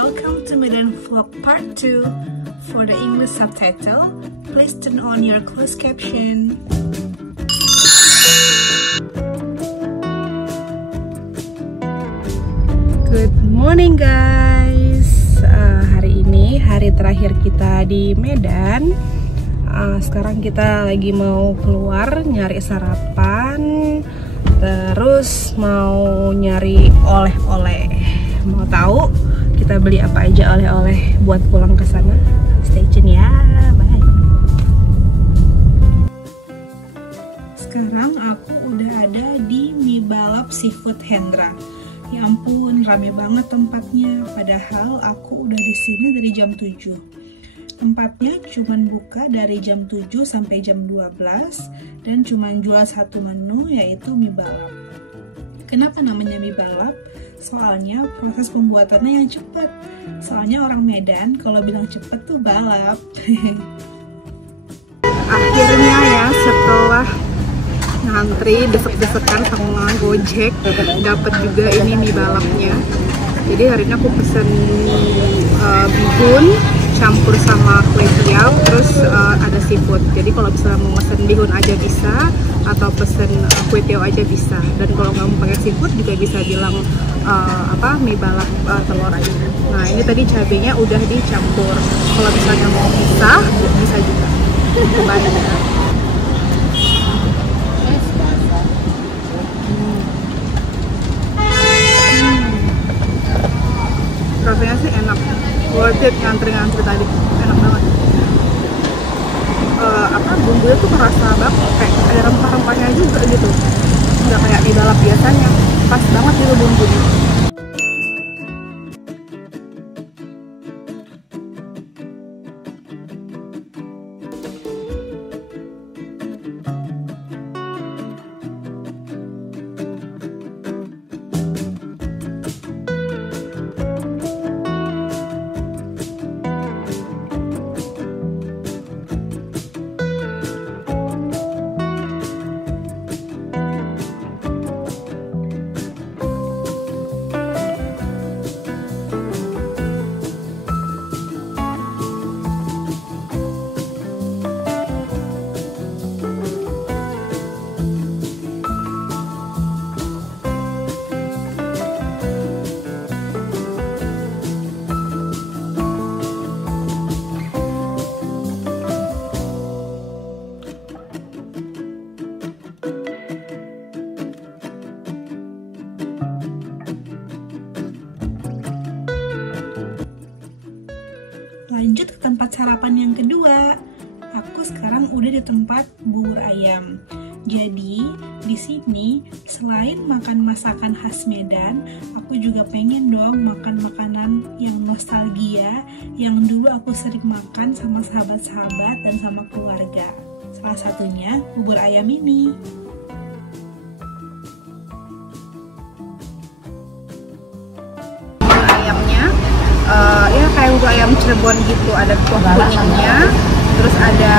Welcome to Medan Vlog Part 2. For the English subtitle, please turn on your closed caption. Good morning guys. Hari ini hari terakhir kita di Medan. Sekarang kita lagi mau keluar nyari sarapan, terus mau nyari oleh-oleh. Mau tahu kita beli apa aja oleh-oleh buat pulang ke sana? Stay tune ya. Bye. Sekarang aku udah ada di Mie Balap Seafood Hendra. Ya ampun, rame banget tempatnya. Padahal aku udah di sini dari jam 7. Tempatnya cuman buka dari jam 7 sampai jam 12 dan cuman jual satu menu, yaitu mie balap. Kenapa namanya mie balap? Soalnya proses pembuatannya yang cepat. Soalnya orang Medan kalau bilang cepet tuh balap. Akhirnya ya, setelah ngantri desek-desekan sama Gojek, dapat juga ini mie balapnya. Jadi hari ini aku pesen mie bihun campur sama kue tiaw, terus ada seafood. Jadi kalau misalnya mau pesen bihun aja bisa, atau pesen kue tiaw aja bisa. Dan kalau nggak mau pakai seafood juga bisa bilang mie balap telur aja. Nah ini tadi cabenya udah dicampur. Kalau misalnya mau pisah bisa juga. Cobain ya. Rasanya sih enak. Worth it ngantri-ngantri tadi, enak banget. Bumbunya tuh kerasa banget, kayak ada rempah-rempahnya juga gitu, nggak kayak mie balap biasanya. Pas banget gitu bumbunya. Lanjut ke tempat sarapan yang kedua. Aku sekarang udah di tempat bubur ayam. Jadi di sini selain makan masakan khas Medan, aku juga pengen dong makan makanan yang nostalgia, yang dulu aku sering makan sama sahabat-sahabat dan sama keluarga. Salah satunya bubur ayam ini. Ya kayak bubur ayam Cirebon gitu, ada kuah kuningnya, terus ada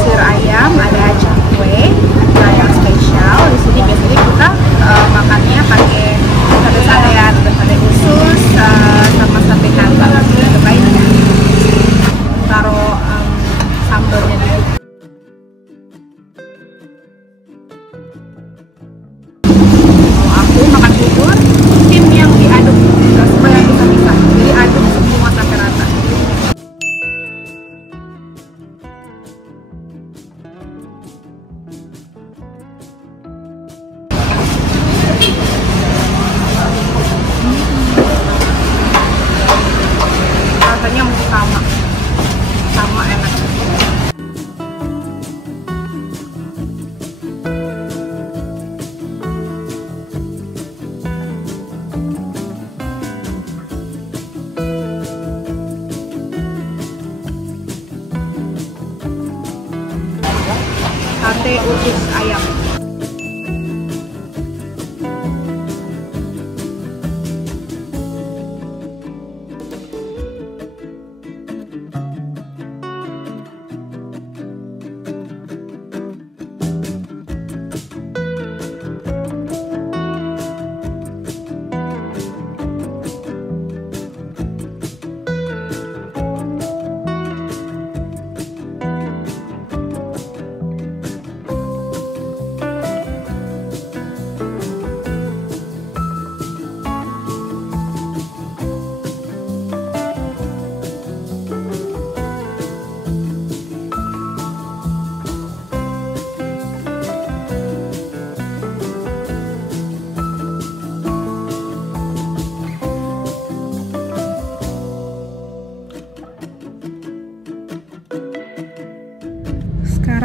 sir ayam, ada cakwe, ada yang spesial. Di sini biasanya kita makannya pakai sate usus sama sate kambing. Cobain ya, taruh sambalnya dulu. Kalau aku makan bubur, tim yang diaduk, gak semua yang bisa-bisa, jadi aduk semua sampai rata. Rasanya mungkin sama enak. Sate usus ayam.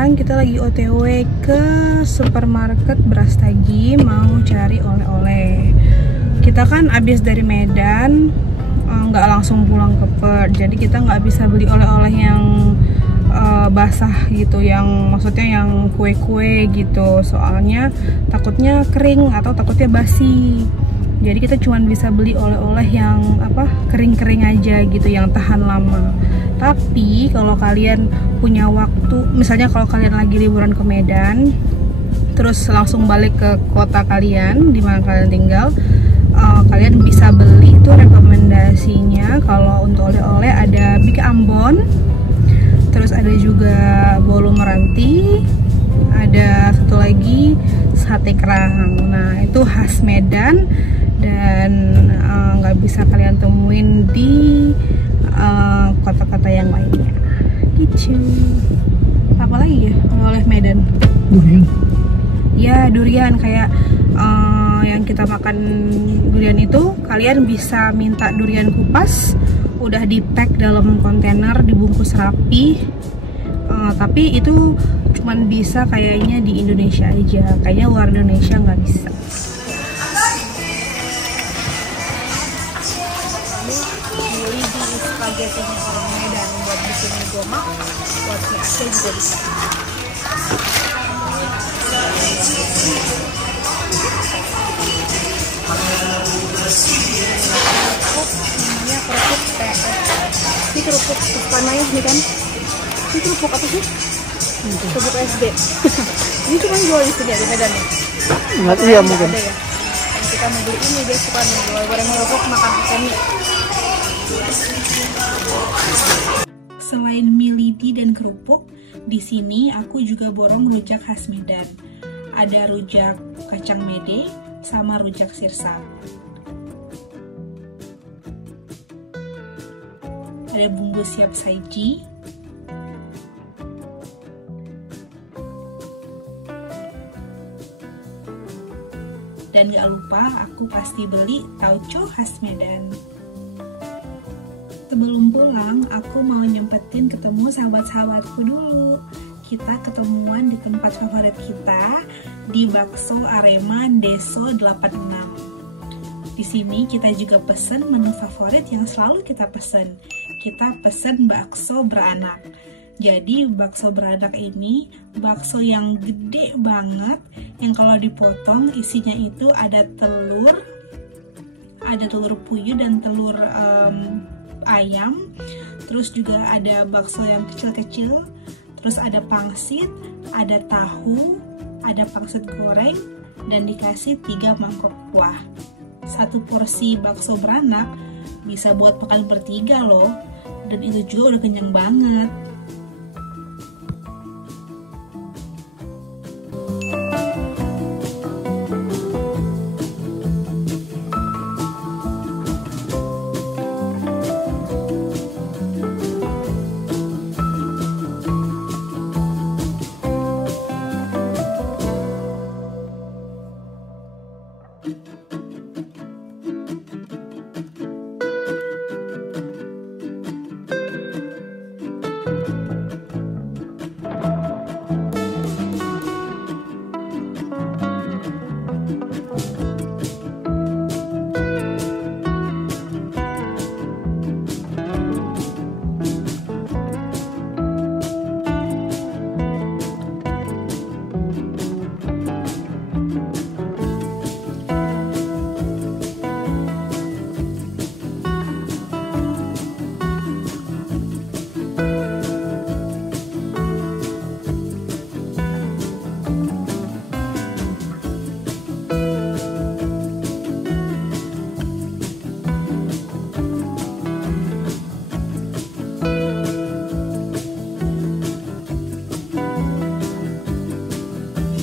sekarang kita lagi OTW ke supermarket Brastagi mau cari oleh-oleh. Kita kan abis dari Medan, nggak langsung pulang ke Perth, jadi kita nggak bisa beli oleh-oleh yang basah gitu, yang maksudnya yang kue-kue gitu, soalnya takutnya kering atau takutnya basi. Jadi kita cuma bisa beli oleh-oleh yang kering-kering aja gitu, yang tahan lama. Tapi kalau kalian punya waktu, misalnya kalau kalian lagi liburan ke Medan terus langsung balik ke kota kalian di mana kalian tinggal, kalian bisa beli. Itu rekomendasinya kalau untuk oleh-oleh ada Bika Ambon, terus ada juga bolu meranti, ada satu lagi sate kerang. Nah itu khas Medan dan nggak bisa kalian temuin di kota-kota yang lainnya gitu. Apalagi ya oleh Medan? Durian. Ya durian, kayak yang kita makan durian itu, kalian bisa minta durian kupas, udah di pack dalam kontainer, dibungkus rapi. Tapi itu cuman bisa kayaknya di Indonesia aja, kayaknya luar Indonesia nggak bisa. Beli di spaghettinya orang Medan buat bikin gomak, buat mie Aceh juga bisa. Namanya kerupuk TS. Ini kerupuk kesukaan nih kan? Ini kerupuk apa sih? Kerupuk SD. Ini cuma jual di sini ya, di Medan ya? Nggak, iya mungkin. Ada ya? Dan kita mau beli ini, dia suka nih goreng kerupuk makan pakai mie. Selain mie lidi dan kerupuk, di sini aku juga borong rujak khas Medan. Ada rujak kacang mede sama rujak sirsa. Ada bumbu siap saji. Dan gak lupa aku pasti beli tauco khas Medan. Sebelum pulang, aku mau nyempetin ketemu sahabat-sahabatku dulu. Kita ketemuan di tempat favorit kita, di Bakso Arema Deso 86. Di sini kita juga pesen menu favorit yang selalu kita pesen. Kita pesen bakso beranak. Jadi bakso beranak ini bakso yang gede banget, yang kalau dipotong isinya itu ada telur puyuh dan telur ayam, terus juga ada bakso yang kecil-kecil, terus ada pangsit, ada tahu, ada pangsit goreng, dan dikasih 3 mangkok kuah. Satu porsi bakso beranak bisa buat makan bertiga loh, dan itu juga udah kenyang banget.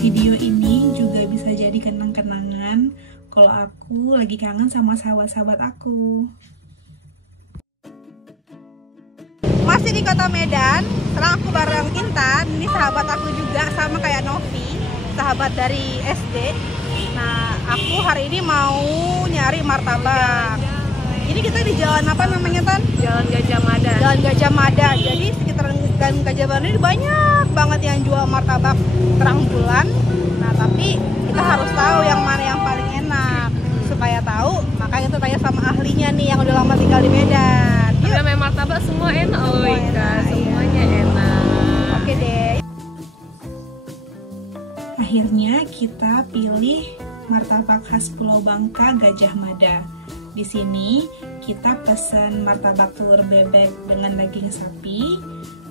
Video ini juga bisa jadi kenang-kenangan kalau aku lagi kangen sama sahabat-sahabat aku. Masih di kota Medan, sekarang aku bareng Intan. Ini sahabat aku juga, sama kayak Novi, sahabat dari SD. Nah, aku hari ini mau nyari martabak. Ini kita di jalan apa namanya, Tan? Jalan Gajah Mada. Jalan Gajah Mada. Jadi sekitaran Gajah Mada ini banyak banget yang jual martabak terang bulan. Nah, tapi kita harus tahu yang mana yang paling enak. Supaya tahu, maka kita tanya sama ahlinya nih yang udah lama tinggal di Medan. Yuk. Namanya martabak semua enak, Semua Ika. enak, Semuanya enak. Oke deh. Akhirnya kita pilih martabak khas Pulau Bangka Gajah Mada. Di sini kita pesan martabak telur bebek dengan daging sapi,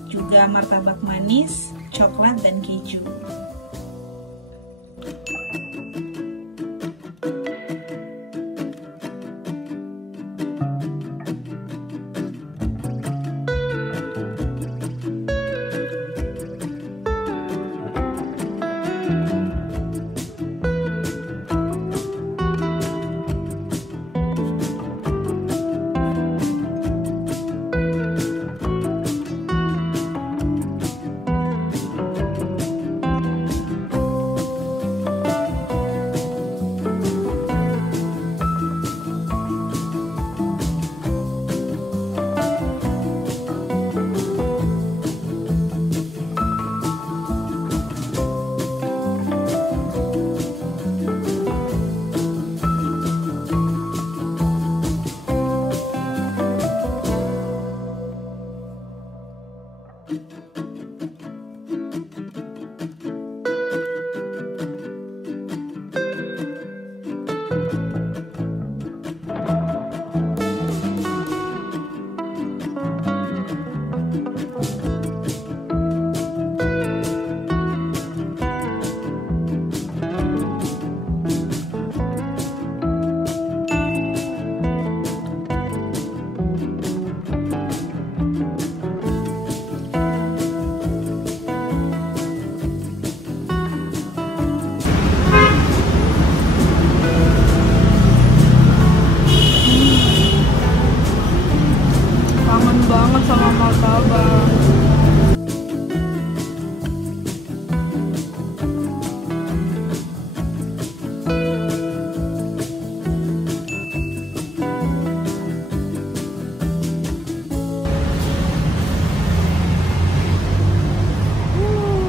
juga martabak manis, coklat dan keju. Banget sama martabak.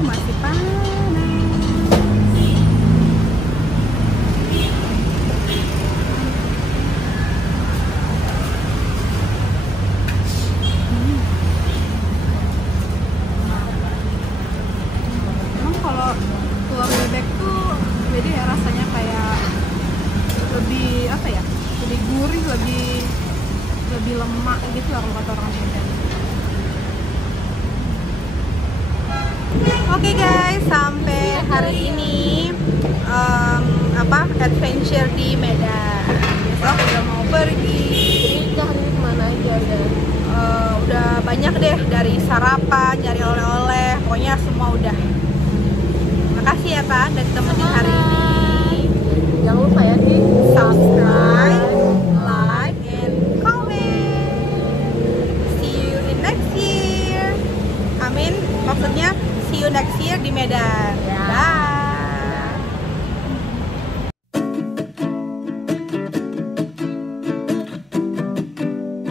Masih panas. Kalau telur bebek tuh jadi ya rasanya kayak lebih apa ya, lebih gurih, lebih lemak gitu lah kalau kata orang Medan. Oke guys, sampai hari ini adventure di Medan. Besok udah mau pergi. Kita hari ini kemana aja deh? Udah banyak deh, dari sarapan, nyari oleh-oleh, pokoknya semua udah. Makasih ya Tan, udah ditemenin hari ini. Jangan lupa ya di Subscribe, like, and comment. See you in next year. Maksudnya see you next year di Medan. Ya. Bye.